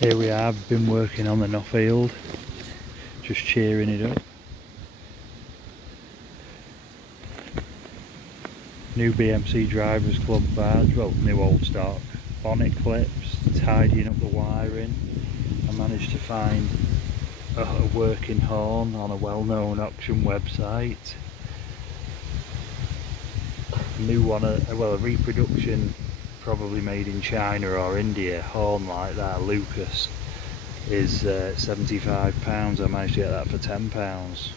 Here we are, been working on the Nuffield, just cheering it up. New BMC Drivers Club badge, well, new old stock, bonnet clips, tidying up the wiring. I managed to find a working horn on a well-known auction website. New one, well, a reproduction, probably made in China or India, horn like that, Lucas, is £75. I managed to get that for £10.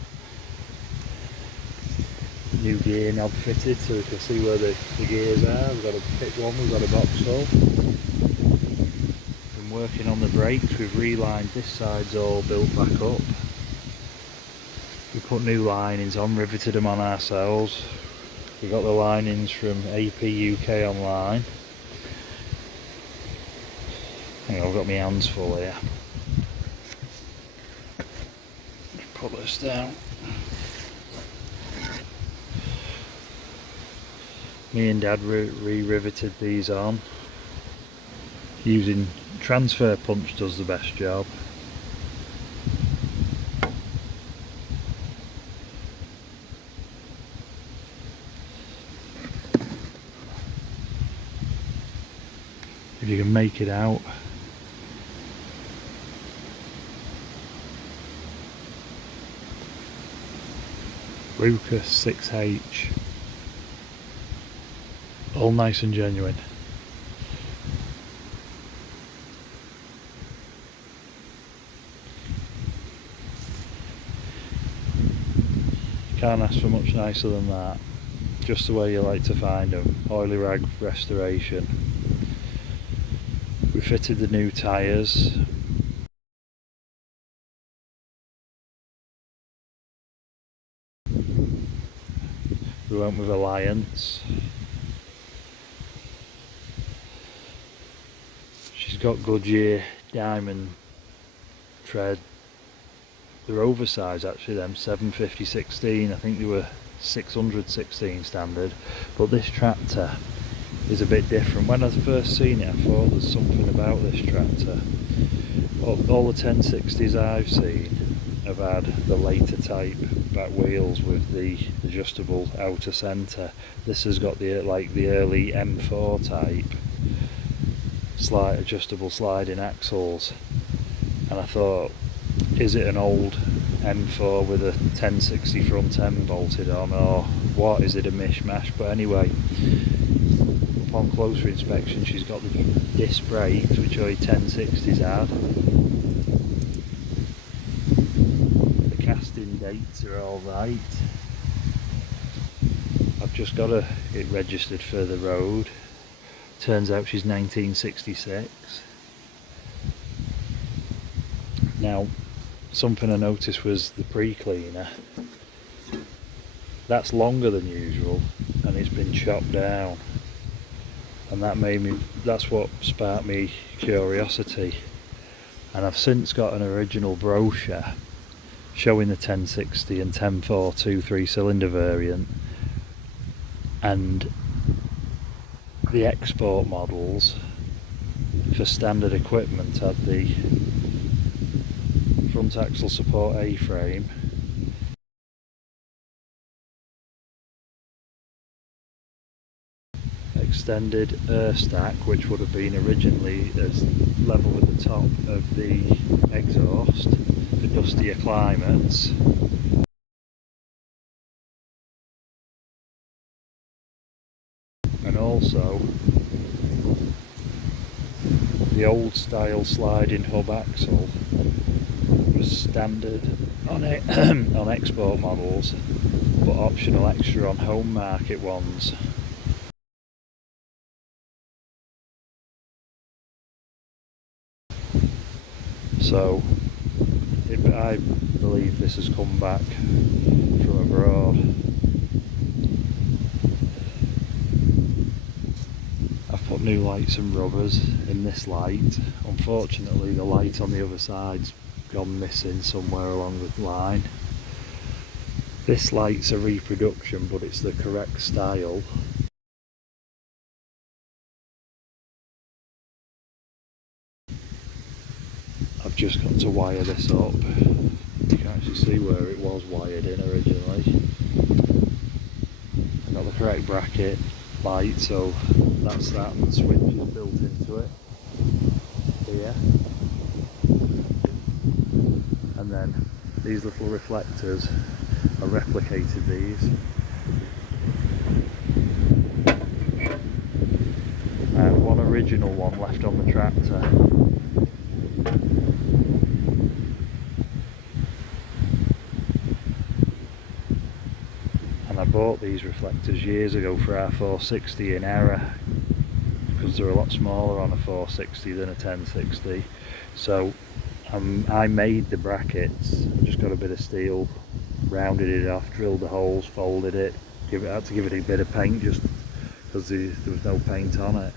New gear knob fitted so we can see where the gears are. We've got a pick one, we've got a box full. Been working on the brakes, we've relined this side's all built back up. We put new linings on, riveted them on ourselves. We got the linings from AP UK online. Hang on, I've got my hands full here. Just put this down. Me and Dad re-riveted these on. Using transfer punch does the best job. If you can make it out. Lucas 6H. All nice and genuine. Can't ask for much nicer than that. Just the way you like to find them. Oily rag restoration. We fitted the new tyres. We went with Alliance. She's got Goodyear diamond tread. They're oversized actually, them 750/16. I think they were 600/16 standard, but this tractor is a bit different. When I first seen it I thought there's something about this tractor. All the 1060s I've seen have had the later type back wheels with the adjustable outer centre. This has got the the early M4 type adjustable sliding axles, and I thought, is it an old M4 with a 1060 front end bolted on, or what? Is it a mishmash? But anyway, upon closer inspection she's got the disc brakes which only 1060s had. The casting dates are alright. I've just got it registered for the road. Turns out she's 1966. Now, something I noticed was the pre-cleaner. That's longer than usual and it's been chopped down, and that's what sparked me curiosity. And I've since got an original brochure showing the 1060 and 1042 3-cylinder variant, and the export models for standard equipment had the front axle support A-frame, extended air stack, which would have been originally as level with the top of the exhaust for dustier climates, and also the old style sliding hub axle was standard on it on export models, but optional extra on home market ones. So I believe this has come back from abroad. I've put new lights and rubbers in this light. Unfortunately the light on the other side's gone missing somewhere along the line. This light's a reproduction, but it's the correct style. just got to wire this up. You can actually see where it was wired in originally. I've got the correct bracket light, so that's that, and the switch is built into it here. And then these little reflectors, I replicated these. I had one original one left on the tractor. And I bought these reflectors years ago for our 460 in error, because they're a lot smaller on a 460 than a 1060. So I made the brackets, just got a bit of steel, rounded it off, drilled the holes, folded it, had to give it a bit of paint just because there was no paint on it.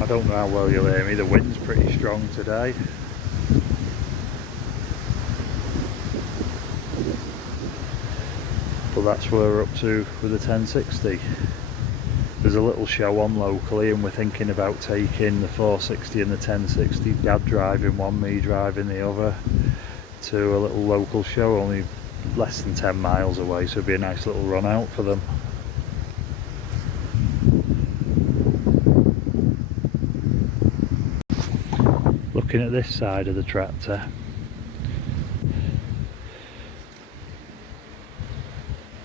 I don't know how well you'll hear me, the wind's pretty strong today. But that's where we're up to with the 1060. There's a little show on locally, and we're thinking about taking the 460 and the 1060, Dad driving one, me driving the other, to a little local show only less than 10 miles away, so it'd be a nice little run out for them. Looking at this side of the tractor,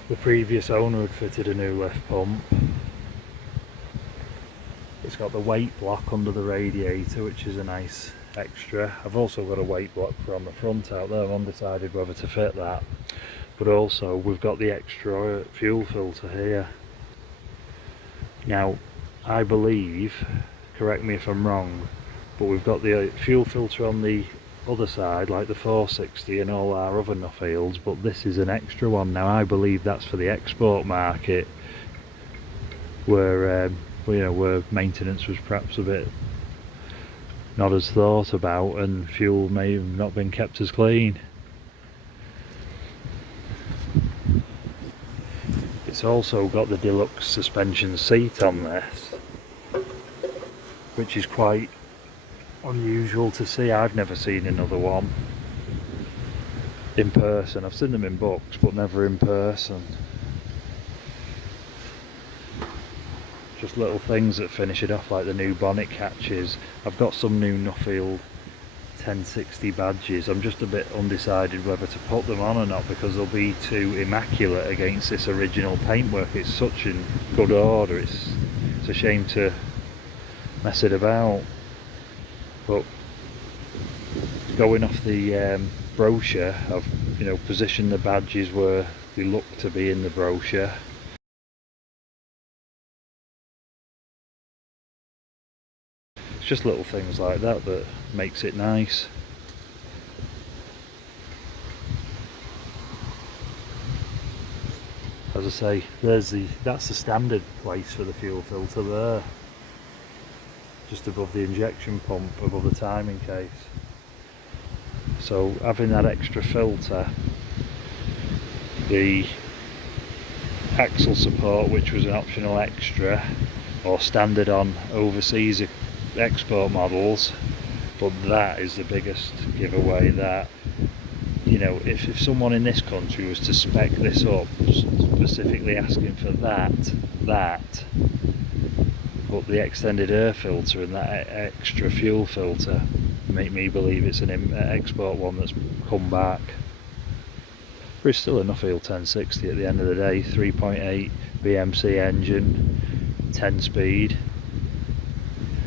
the previous owner had fitted a new lift pump. It's got the weight block under the radiator, which is a nice extra. I've also got a weight block from the front out there. I'm undecided whether to fit that. But also we've got the extra fuel filter here. Now, I believe, correct me if I'm wrong, but we've got the fuel filter on the other side, like the 460 and all our other Nuffields, but this is an extra one. Now, I believe that's for the export market, where where maintenance was perhaps a bit not as thought about, and fuel may have not been kept as clean. It's also got the deluxe suspension seat on this, which is quite unusual to see. I've never seen another one in person. I've seen them in books, but never in person. Just little things that finish it off, like the new bonnet catches. I've got some new Nuffield 1060 badges. I'm just a bit undecided whether to put them on or not, because they'll be too immaculate against this original paintwork. It's such in good order, it's a shame to mess it about. But going off the brochure, I've positioned the badges where they look to be in the brochure. It's just little things like that that makes it nice. As I say, that's the standard place for the fuel filter there, just above the injection pump, above the timing case. So having that extra filter, the axle support, which was an optional extra or standard on overseas export models, but that is the biggest giveaway. That if someone in this country was to spec this up, specifically asking for that, but the extended air filter and that extra fuel filter, make me believe it's an export one that's come back. But it's still a Nuffield 1060 at the end of the day. 3.8 BMC engine, 10 speed,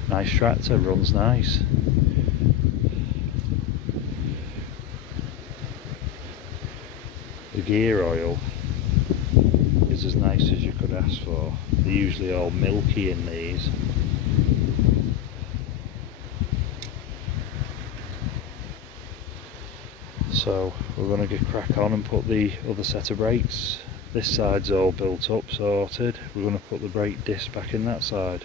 nice tractor, runs nice. The gear oil is as nice as you could ask for. They're usually all milky in these. So we're going to get crack on and put the other set of brakes. This side's all built up, sorted. We're going to put the brake disc back in that side.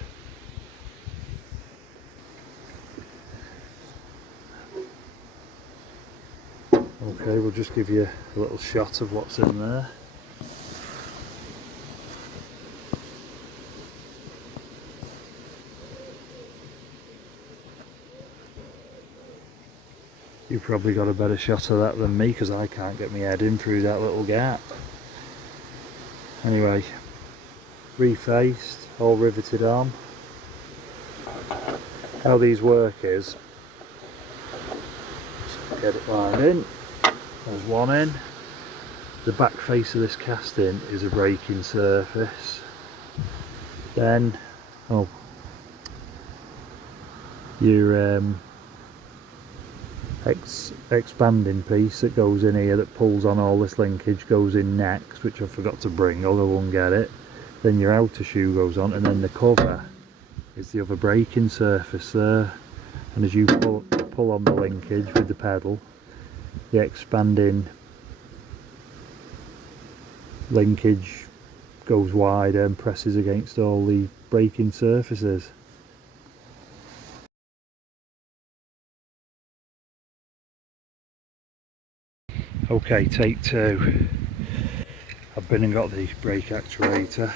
Okay, we'll just give you a little shot of what's in there. You've probably got a better shot of that than me because I can't get my head in through that little gap. Anyway, refaced, all riveted on. How these work is, just get it lined in, there's one in. The back face of this casting is a braking surface. Then, your expanding piece that goes in here that pulls on all this linkage goes in next, which I forgot to bring, although I won't get it. Then your outer shoe goes on, and then the cover is the other braking surface there. And as you pull on the linkage with the pedal, the expanding linkage goes wider and presses against all the braking surfaces. Okay, take two. I've been and got the brake actuator.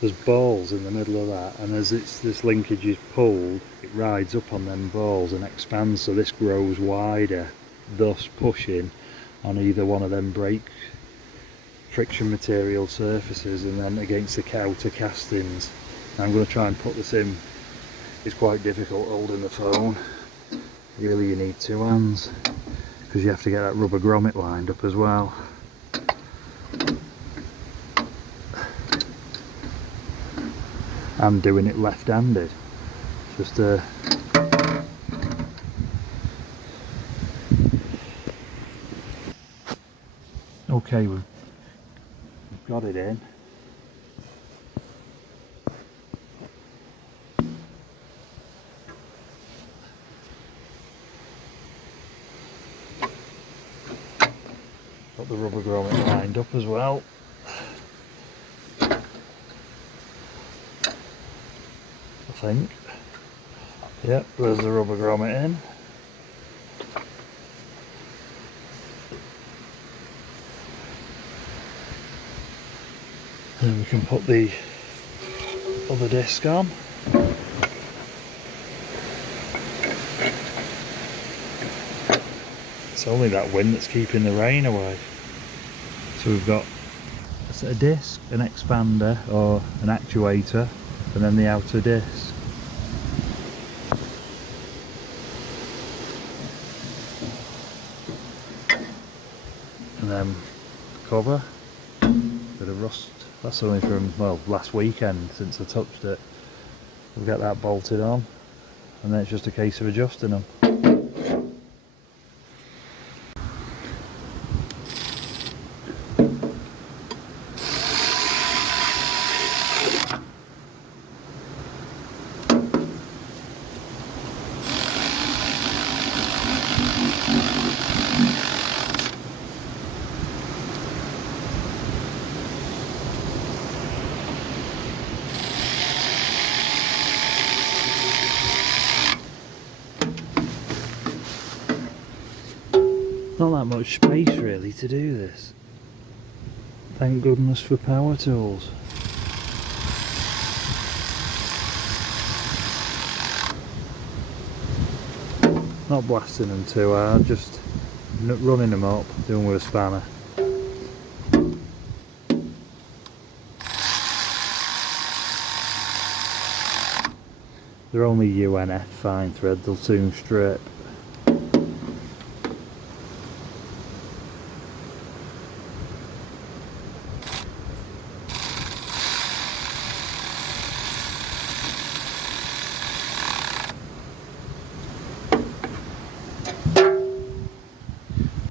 There's balls in the middle of that, and as this linkage is pulled, it rides up on them balls and expands, so this grows wider, thus pushing on either one of them brake friction material surfaces and then against the outer castings. I'm going to try and put this in. It's quite difficult holding the phone. Really you need two hands because you have to get that rubber grommet lined up as well. I'm doing it left-handed. Just okay, we've got it in. Got the rubber grommet lined up as well. I think. Yep, there's the rubber grommet in. Then we can put the other disc on. It's only that wind that's keeping the rain away. So we've got a disc, an expander or an actuator, and then the outer disc. And then cover, bit of rust. That's only from, well, last weekend since I touched it. We'll get that bolted on, and then it's just a case of adjusting them. Not that much space really to do this. Thank goodness for power tools. Not blasting them too hard, just running them up, doing with a spanner. They're only UNF fine thread, they'll soon strip.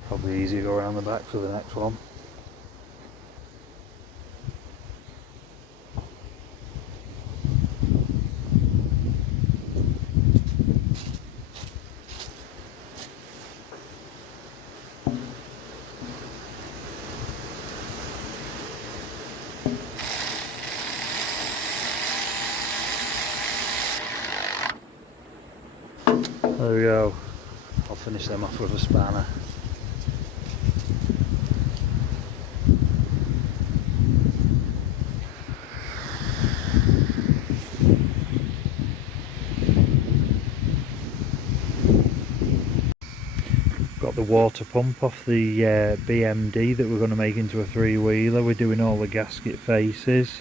Probably easier to go around the back for the next one. There we go. I'll finish them off with a spanner. Got the water pump off the BMD that we're going to make into a three-wheeler. We're doing all the gasket faces.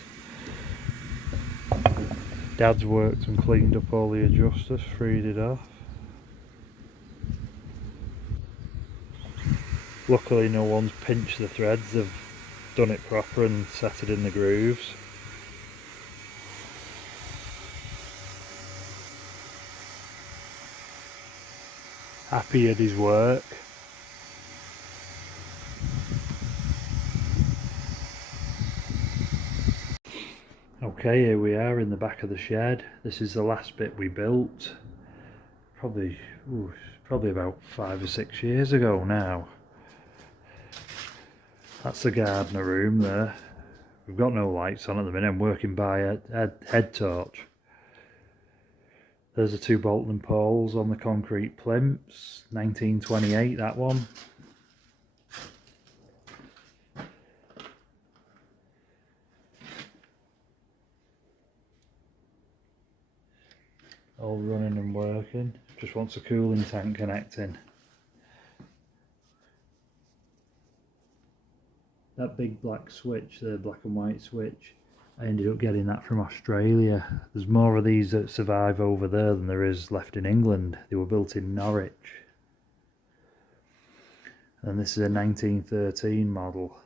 Dad's worked and cleaned up all the adjusters, freed it off. Luckily no one's pinched the threads, they've done it proper and set it in the grooves. Happy at his work. Okay, here we are in the back of the shed. This is the last bit we built. Probably about 5 or 6 years ago now. That's the Gardner room there. We've got no lights on at the minute. I'm working by a head torch. There's the 2 Boulton and Pauls on the concrete plinths. 1928, that one. All running and working. Just wants a cooling tank connecting. That big black switch, the black and white switch, I ended up getting that from Australia. There's more of these that survive over there than there is left in England. They were built in Norwich. And this is a 1913 model.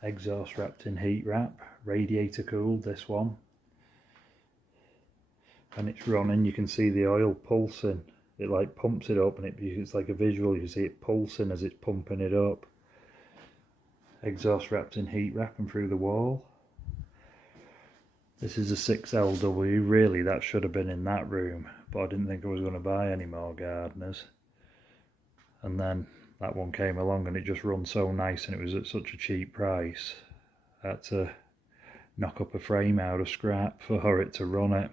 Exhaust wrapped in heat wrap, radiator cooled, this one. And it's running, you can see the oil pulsing. It like pumps it up and it's like a visual, you see it pulsing as it's pumping it up. Exhaust wrapped in heat wrap and through the wall. This is a 6LW, really that should have been in that room, but I didn't think I was going to buy any more Gardners. And then that one came along and it just runs so nice and it was at such a cheap price. I had to knock up a frame out of scrap for it to run it.